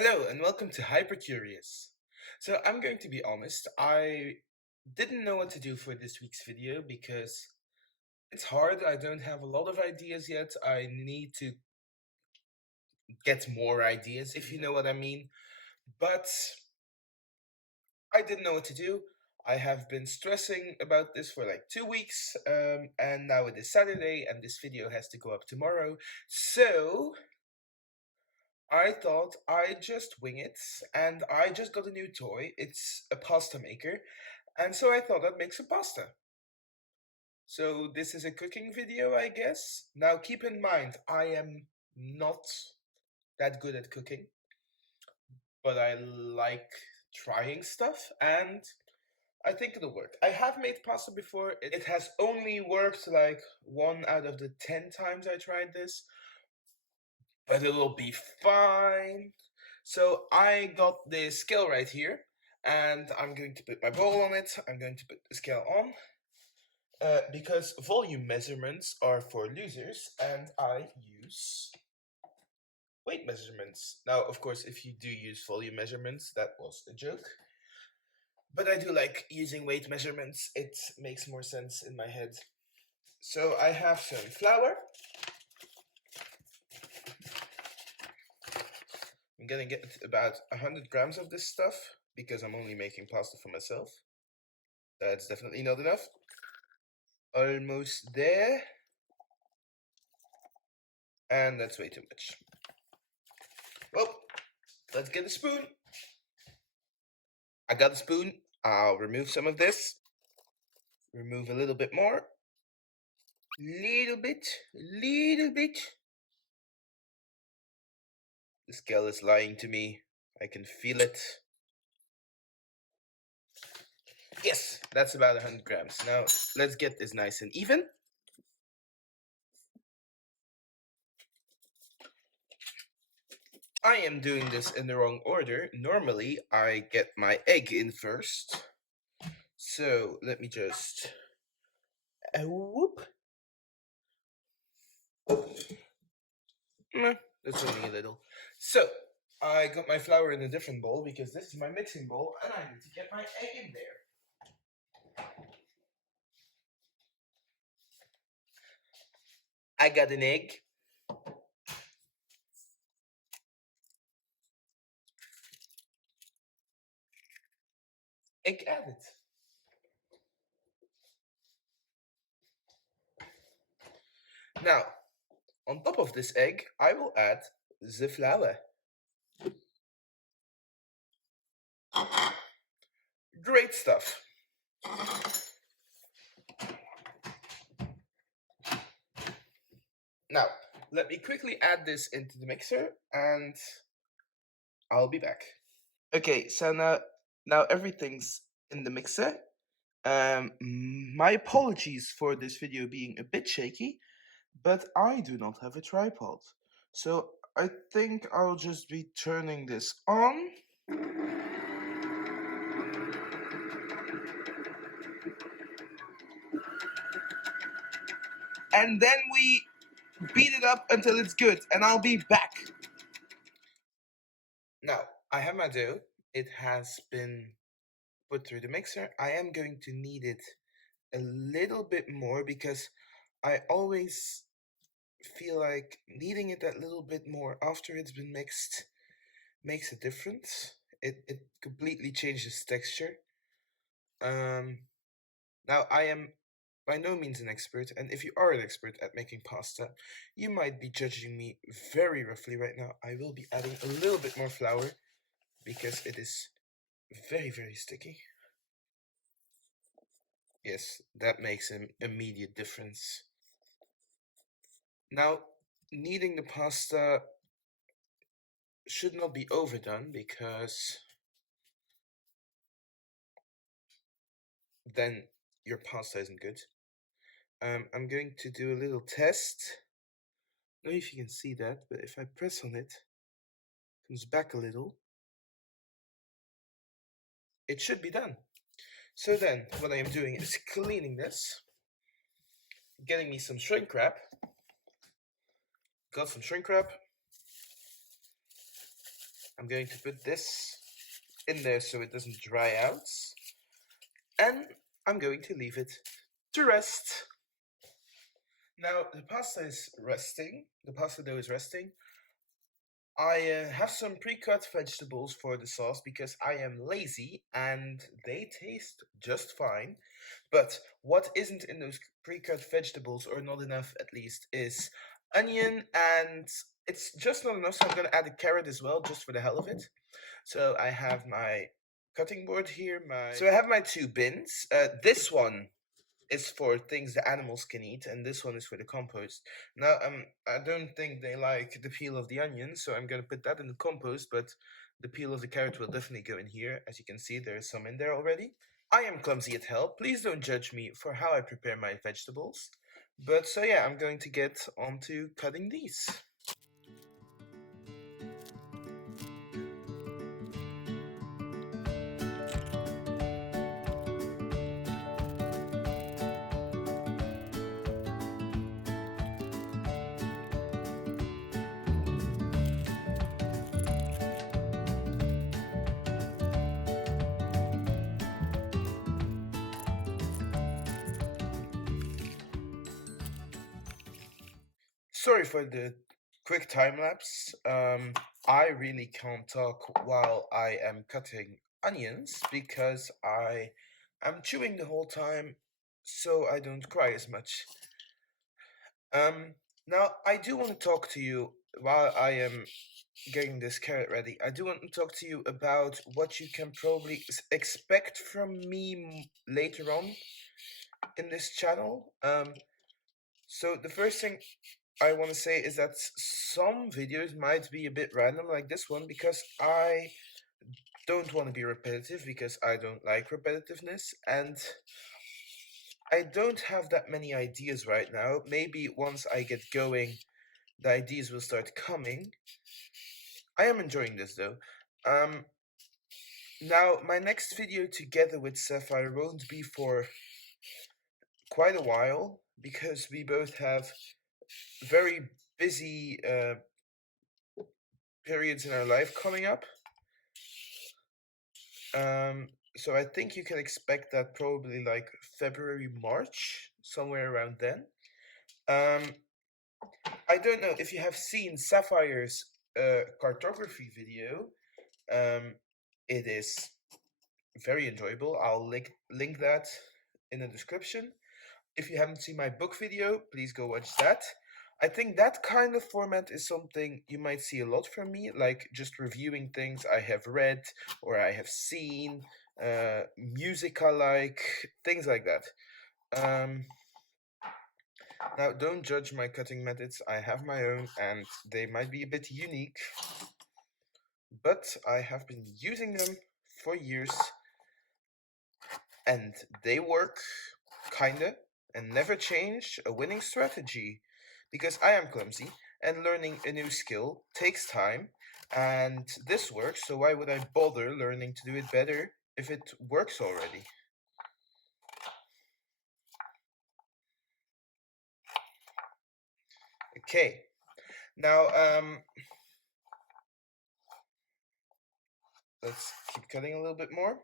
Hello and welcome to Hyper Curious. So I'm going to be honest, I didn't know what to do for this week's video because it's hard. I don't have a lot of ideas yet. I need to get more ideas, if you know what I mean. But I didn't know what to do. I have been stressing about this for like 2 weeks, and now it is Saturday and this video has to go up tomorrow. So I thought I'd just wing it, and I just got a new toy. It's a pasta maker, and so I thought I'd make some pasta. So this is a cooking video, I guess. Now keep in mind, I am not that good at cooking, but I like trying stuff, and I think it'll work. I have made pasta before. It has only worked like 1 out of the 10 times I tried this, but it'll be fine. So I got this scale right here, and I'm going to put my bowl on it. I'm going to put the scale on, because volume measurements are for losers, and I use weight measurements. Now, of course, if you do use volume measurements, that was a joke. But I do like using weight measurements. It makes more sense in my head. So I have some flour. I'm gonna get about 100 grams of this stuff because I'm only making pasta for myself. That's definitely not enough. Almost there. And that's way too much. Well, let's get a spoon. I got a spoon. I'll remove some of this. Remove a little bit more. Little bit. Little bit. The scale is lying to me. I can feel it. Yes, that's about 100 grams. Now, let's get this nice and even. I am doing this in the wrong order. Normally, I get my egg in first. So, let me just... whoop. That's only a little. So, I got my flour in a different bowl because this is my mixing bowl and I need to get my egg in there. I got an egg. Egg added. Now, on top of this egg, I will add the flour. Great stuff. Now, let me quickly add this into the mixer and I'll be back. Okay, so now everything's in the mixer. My apologies for this video being a bit shaky, but I do not have a tripod. So I think I'll just be turning this on. And then we beat it up until it's good, and I'll be back. Now, I have my dough. It has been put through the mixer. I am going to knead it a little bit more because I always feel like kneading it that little bit more after it's been mixed makes a difference. It completely changes texture. Now I am by no means an expert, and if you are an expert at making pasta, you might be judging me very roughly right now. I will be adding a little bit more flour because it is very, very sticky. Yes, that makes an immediate difference. Now, kneading the pasta should not be overdone because then your pasta isn't good. I'm going to do a little test. I don't know if you can see that, but if I press on it, it comes back a little. It should be done. So then, what I am doing is cleaning this, getting me some shrink wrap. Got some shrink wrap. I'm going to put this in there so it doesn't dry out. And I'm going to leave it to rest. Now the pasta is resting. The pasta dough is resting. I have some pre-cut vegetables for the sauce because I am lazy and they taste just fine. But what isn't in those pre-cut vegetables, or not enough at least, is onion, and it's just not enough, so I'm gonna add a carrot as well, just for the hell of it. So I have my cutting board here. So I have my two bins. This one is for things the animals can eat, and this one is for the compost. Now, I don't think they like the peel of the onion, so I'm gonna put that in the compost, but the peel of the carrot will definitely go in here. As you can see, there is some in there already. I am clumsy at hell. Please don't judge me for how I prepare my vegetables. But so yeah, I'm going to get on to cutting these. Sorry for the quick time lapse. I really can't talk while I am cutting onions because I am chewing the whole time so I don't cry as much. Um, Now I do want to talk to you while I am getting this carrot ready. I do want to talk to you about what you can probably expect from me later on in this channel. So the first thing I want to say is that some videos might be a bit random, like this one, because I don't want to be repetitive, because I don't like repetitiveness, and I don't have that many ideas right now. Maybe once I get going, the ideas will start coming. I am enjoying this though. Um, Now, my next video together with Sapphire won't be for quite a while because we both have very busy periods in our life coming up. So I think you can expect that probably like February, March, somewhere around then. I don't know if you have seen Sapphire's cartography video. Um, it is very enjoyable. I'll link that in the description. If you haven't seen my book video, please go watch that. I think that kind of format is something you might see a lot from me, like just reviewing things I have read or I have seen, music I like, things like that. Now, don't judge my cutting methods. I have my own, and they might be a bit unique, but I have been using them for years, and they work, kinda, and never change a winning strategy. Because I am clumsy, and learning a new skill takes time, and this works, so why would I bother learning to do it better if it works already? Okay, now let's keep cutting a little bit more.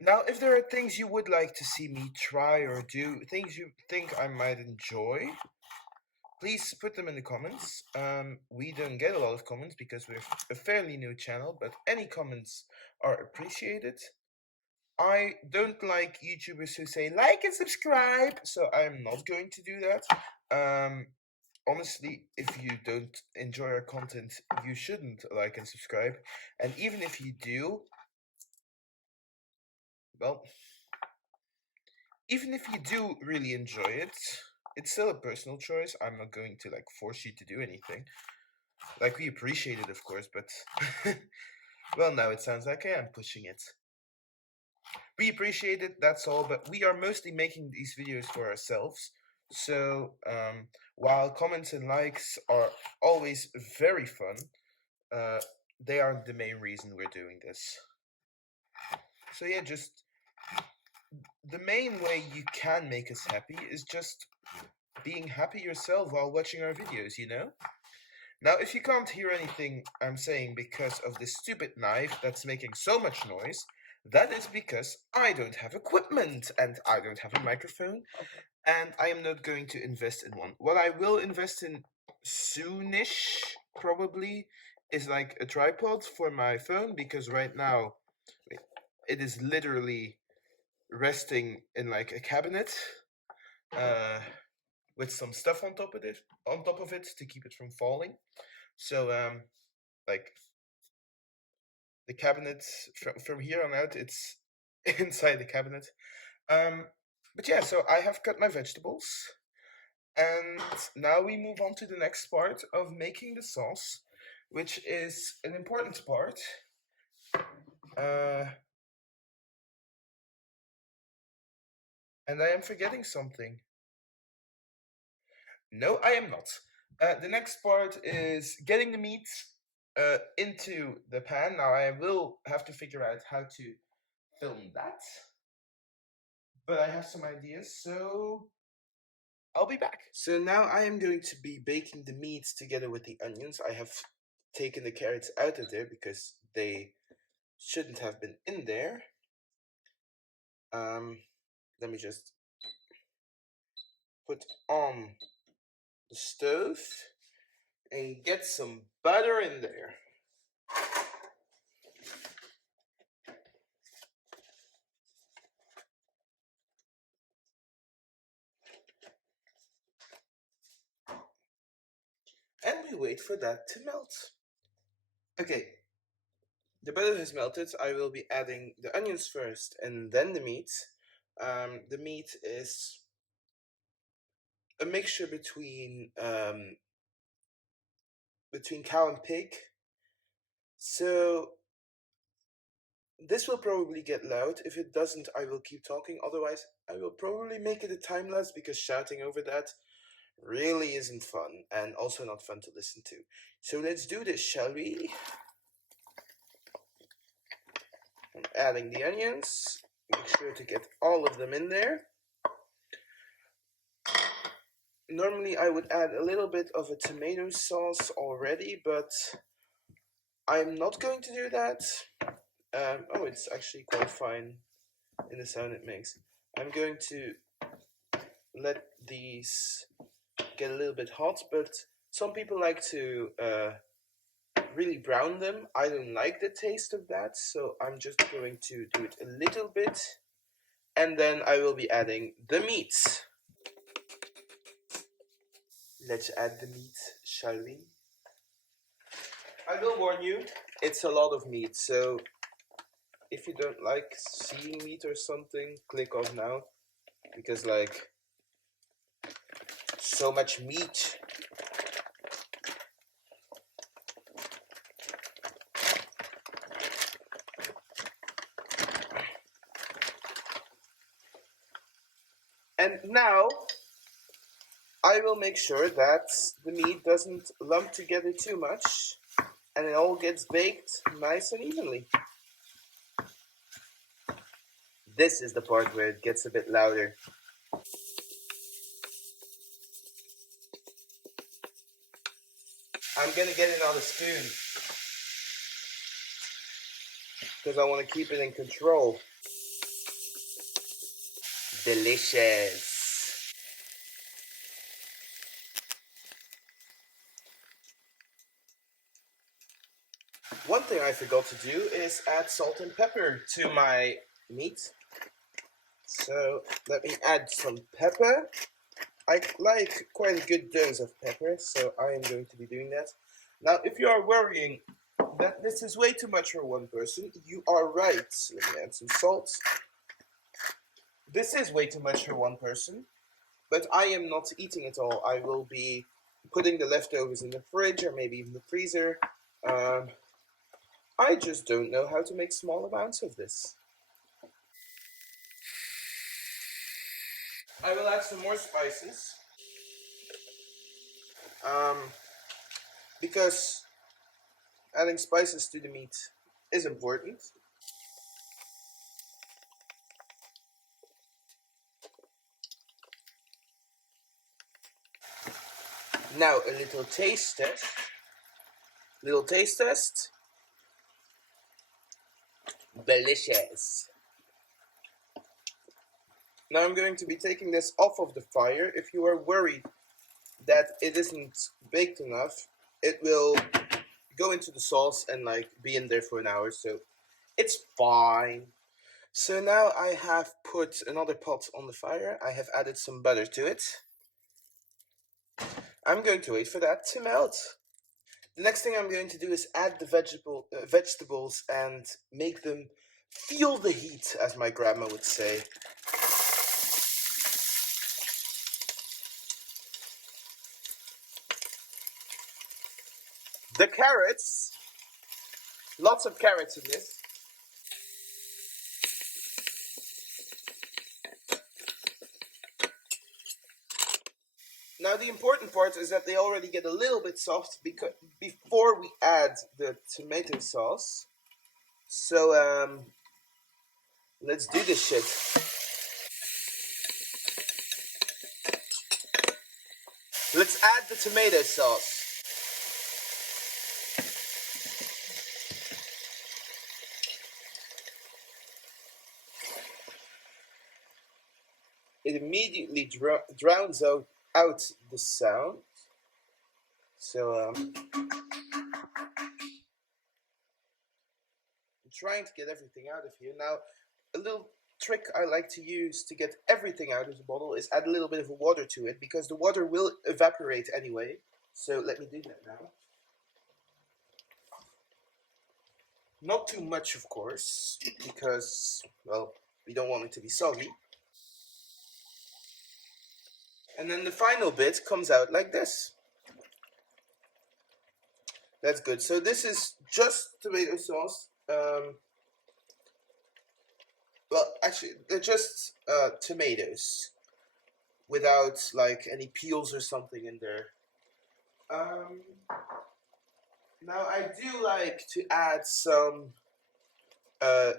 Now, if there are things you would like to see me try or do, things you think I might enjoy, please put them in the comments. We don't get a lot of comments because we're a fairly new channel, but any comments are appreciated. I don't like YouTubers who say like and subscribe, so I'm not going to do that. Honestly, if you don't enjoy our content, you shouldn't like and subscribe. And even if you do, well, even if you do really enjoy it, it's still a personal choice. I'm not going to like force you to do anything. Like, we appreciate it, of course, but well, now it sounds like I am pushing it. We appreciate it, that's all, but we are mostly making these videos for ourselves. So, while comments and likes are always very fun, they aren't the main reason we're doing this. So yeah, just the main way you can make us happy is just being happy yourself while watching our videos, you know? Now, if you can't hear anything I'm saying because of this stupid knife that's making so much noise, that is because I don't have equipment and I don't have a microphone and I am not going to invest in one. What I will invest in soonish, probably, is like a tripod for my phone because right now it is literally resting in like a cabinet uh, with some stuff on top of it to keep it from falling. So like the cabinet from here on out, it's inside the cabinet. Um, but yeah, so I have cut my vegetables, and now we move on to the next part of making the sauce, which is an important part. Uh, and I am forgetting something. No, I am not. The next part is getting the meat into the pan. Now I will have to figure out how to film that, but I have some ideas, so I'll be back. So now I am going to be baking the meat together with the onions. I have taken the carrots out of there because they shouldn't have been in there. Um, Let me just put on the stove and get some butter in there. And we wait for that to melt. Okay, the butter has melted. I will be adding the onions first and then the meat. The meat is a mixture between cow and pig. So this will probably get loud. If it doesn't, I will keep talking. Otherwise, I will probably make it a time lapse because shouting over that really isn't fun and also not fun to listen to. So let's do this, shall we? I'm adding the onions. Make sure to get all of them in there. Normally I would add a little bit of a tomato sauce already, but I'm not going to do that. Oh, it's actually quite fine in the sound it makes. I'm going to let these get a little bit hot, but some people like to really brown them. I don't like the taste of that, so I'm just going to do it a little bit, and then I will be adding the meat. Let's add the meat, shall we? I will warn you, it's a lot of meat, so if you don't like seeing meat or something, click off now, because like, so much meat. And now I will make sure that the meat doesn't lump together too much and it all gets baked nice and evenly. This is the part where it gets a bit louder. I'm gonna get another spoon because I want to keep it in control. Delicious. One thing I forgot to do is add salt and pepper to my meat. So let me add some pepper. I like quite a good dose of pepper, so I am going to be doing that. Now, if you are worrying that this is way too much for one person, you are right. Let me add some salt. This is way too much for one person, but I am not eating it all. I will be putting the leftovers in the fridge or maybe even the freezer. I just don't know how to make small amounts of this. I will add some more spices. Um, because adding spices to the meat is important. Now a little taste test. Little taste test. Delicious. Now I'm going to be taking this off of the fire. If you are worried that it isn't baked enough, it will go into the sauce and like be in there for an hour, so it's fine. So now I have put another pot on the fire. I have added some butter to it. I'm going to wait for that to melt. The next thing I'm going to do is add the vegetables and make them feel the heat, as my grandma would say. The carrots, lots of carrots in this. Now the important part is that they already get a little bit soft because before we add the tomato sauce. So let's do this shit. Let's add the tomato sauce. It immediately drowns out the sound. So I'm trying to get everything out of here. Now, a little trick I like to use to get everything out of the bottle is add a little bit of water to it, because the water will evaporate anyway. So let me do that now. Not too much, of course, because, well, we don't want it to be soggy. And then the final bit comes out like this. That's good. So this is just tomato sauce. Well, actually, they're just tomatoes without like any peels or something in there. Um, Now I do like to add some uh,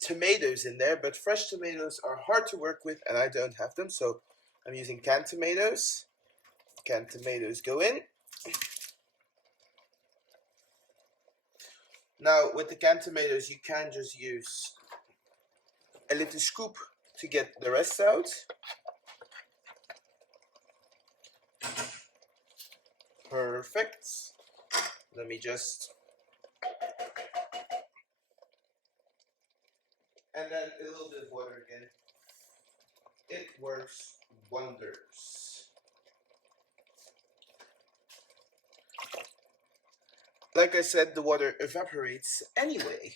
tomatoes in there, but fresh tomatoes are hard to work with, and I don't have them, so I'm using canned tomatoes. Canned tomatoes go in. Now with the canned tomatoes, you can just use a little scoop to get the rest out. Perfect. Let me just... And then a little bit of water again. It works wonders. Like I said, the water evaporates anyway.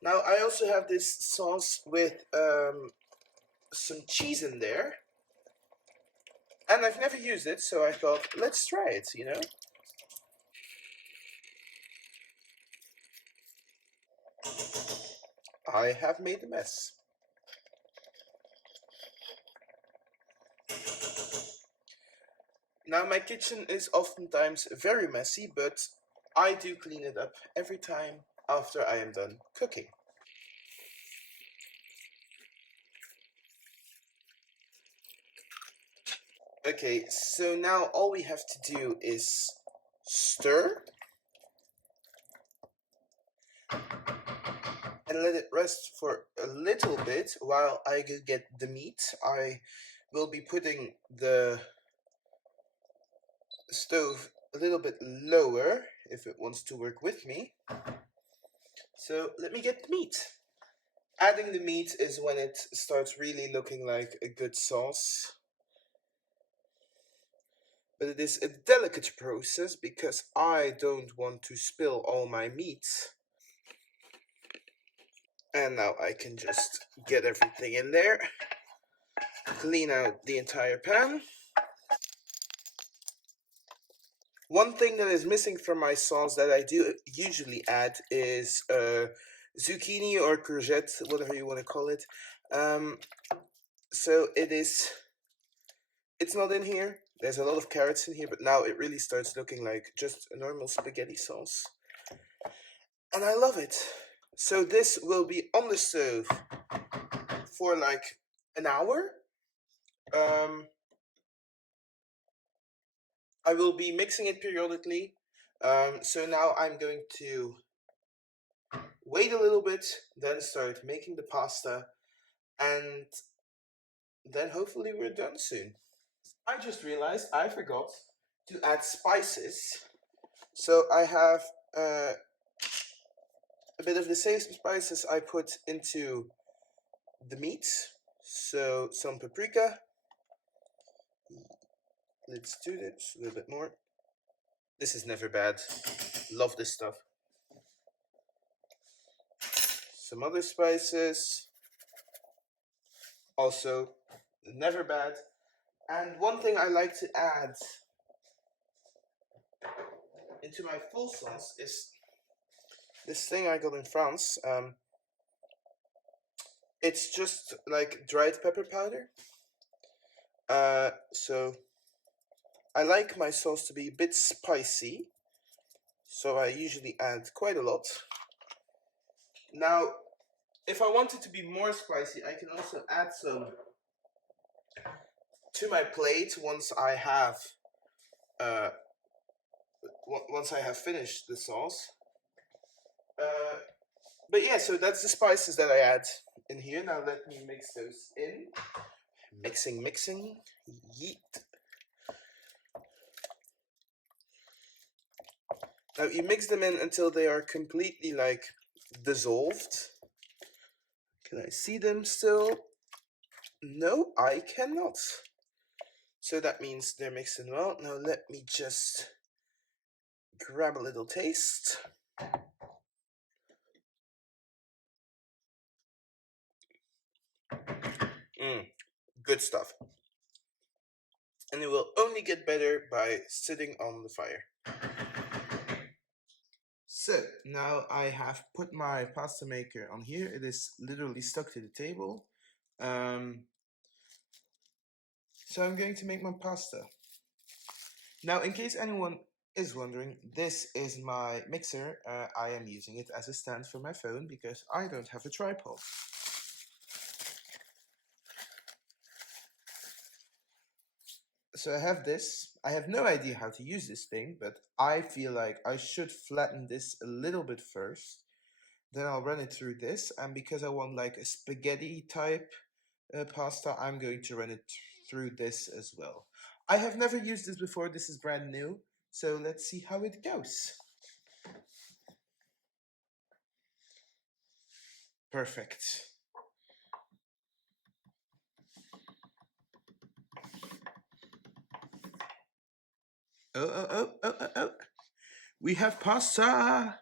Now I also have this sauce with some cheese in there. And I've never used it, so I thought, let's try it, you know? I have made a mess. Now my kitchen is oftentimes very messy, but I do clean it up every time after I am done cooking. Okay, so now all we have to do is stir and let it rest for a little bit while I go get the meat. I will be putting the stove a little bit lower if it wants to work with me. So let me get the meat. Adding the meat is when it starts really looking like a good sauce. But it is a delicate process because I don't want to spill all my meat. And now I can just get everything in there. Clean out the entire pan. One thing that is missing from my sauce that I do usually add is zucchini or courgette, whatever you want to call it. So it's not in here. There's a lot of carrots in here, but now it really starts looking like just a normal spaghetti sauce. And I love it. So this will be on the stove for like an hour. I will be mixing it periodically. So now I'm going to wait a little bit, then start making the pasta, and then hopefully we're done soon. I just realized I forgot to add spices. So I have uh, a bit of the same spices I put into the meat. So some paprika. Let's do this a little bit more. This is never bad. Love this stuff. Some other spices. Also never bad. And one thing I like to add into my full sauce is this thing I got in France. It's just like dried pepper powder. So I like my sauce to be a bit spicy, so I usually add quite a lot. Now, if I want it to be more spicy, I can also add some to my plate uh, once I have finished the sauce. Uh, but yeah, so that's the spices that I add in here. Now let me mix those in. Mixing. Yeet. Now you mix them in until they are completely like dissolved. Can I see them still? No, I cannot. So that means they're mixing well. Now let me just grab a little taste. Good stuff. And it will only get better by sitting on the fire. So now I have put my pasta maker on here. It is literally stuck to the table. So I'm going to make my pasta. Now, in case anyone is wondering, this is my mixer. I am using it as a stand for my phone because I don't have a tripod. So I have this. I have no idea how to use this thing, but I feel like I should flatten this a little bit first. Then I'll run it through this, and because I want like a spaghetti type pasta, I'm going to run it through this as well. I have never used this before. This is brand new, so let's see how it goes. Perfect. Oh. We have pasta.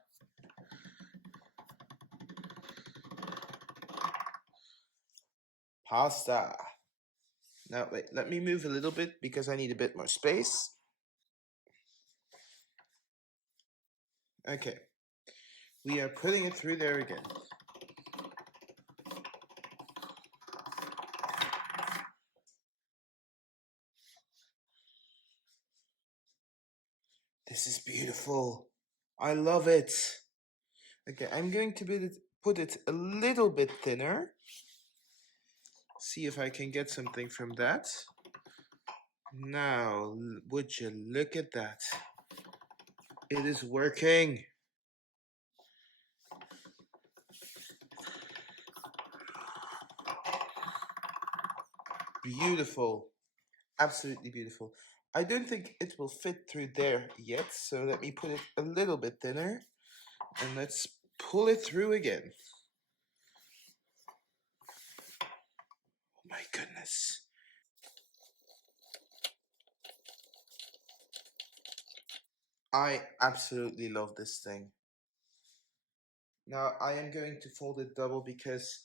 Pasta. Now, wait, let me move a little bit because I need a bit more space. Okay. We are putting it through there again. This is beautiful. I love it. Okay, I'm going to put it a little bit thinner. See if I can get something from that. Now, would you look at that? It is working. Beautiful. Absolutely beautiful. I don't think it will fit through there yet, so let me put it a little bit thinner. And let's pull it through again. Oh my goodness. I absolutely love this thing. Now I am going to fold it double because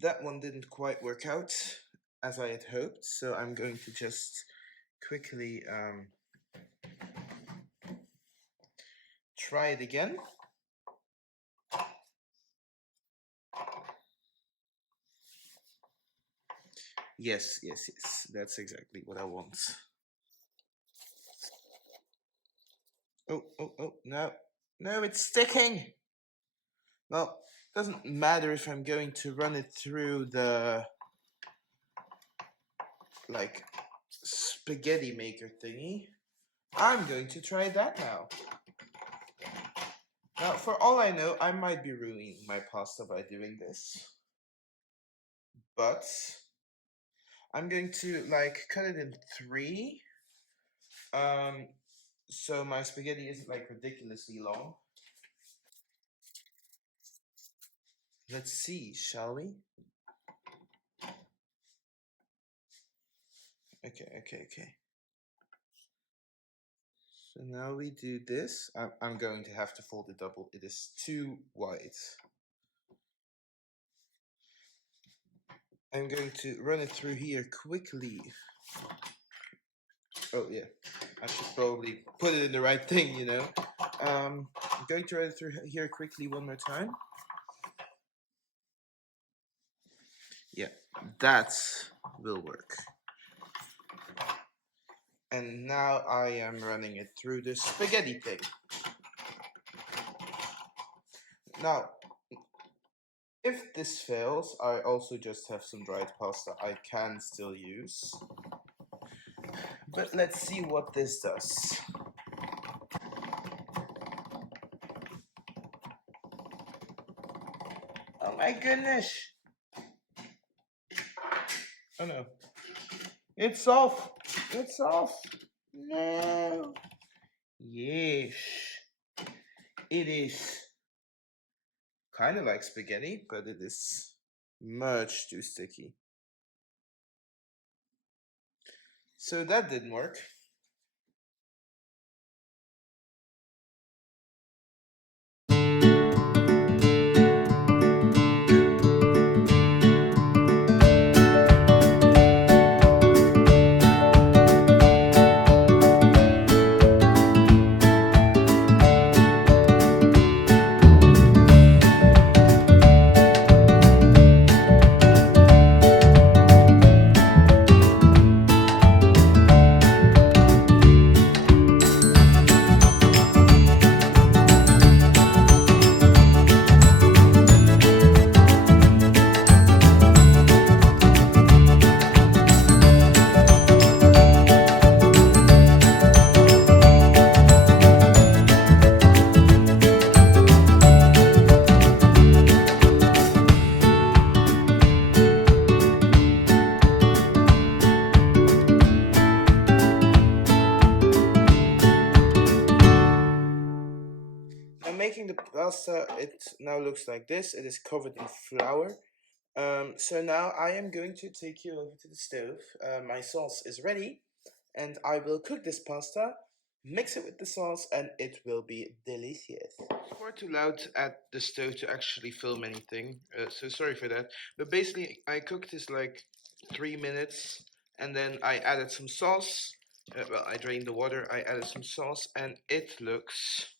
that one didn't quite work out as I had hoped. So I'm going to just quickly try it again. Yes. That's exactly what I want. Oh, no. No, it's sticking. Well, doesn't matter if I'm going to run it through the like spaghetti maker thingy. I'm going to try that now. Now, for all I know, I might be ruining my pasta by doing this, but I'm going to like cut it in three, um, so my spaghetti isn't like ridiculously long. Let's see, shall we? Okay. So now we do this. I'm going to have to fold it double. It is too wide. I'm going to run it through here quickly. Oh yeah, I should probably put it in the right thing, you know. I'm going to run it through here quickly one more time. Yeah, that will work. And now I am running it through the spaghetti thing. Now, if this fails, I also just have some dried pasta I can still use. But let's see what this does. Oh my goodness! Oh no. It's off! It's off! No! Yes. It is kind of like spaghetti, but it is much too sticky. So that didn't work. Now making the pasta, it now looks like this. It is covered in flour. So now I am going to take you over to the stove. My sauce is ready, and I will cook this pasta, mix it with the sauce, and it will be delicious. It's far too loud at the stove to actually film anything, so sorry for that. But basically, I cooked this like 3 minutes, and then I added some sauce. Well, I drained the water. I added some sauce, and it looks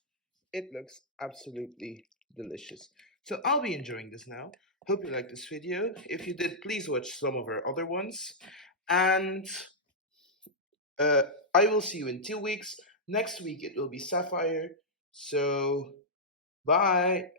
absolutely delicious. So I'll be enjoying this now. Hope you liked this video. If you did, please watch some of our other ones. And uh, I will see you in 2 weeks. Next week it will be Sapphire. So bye.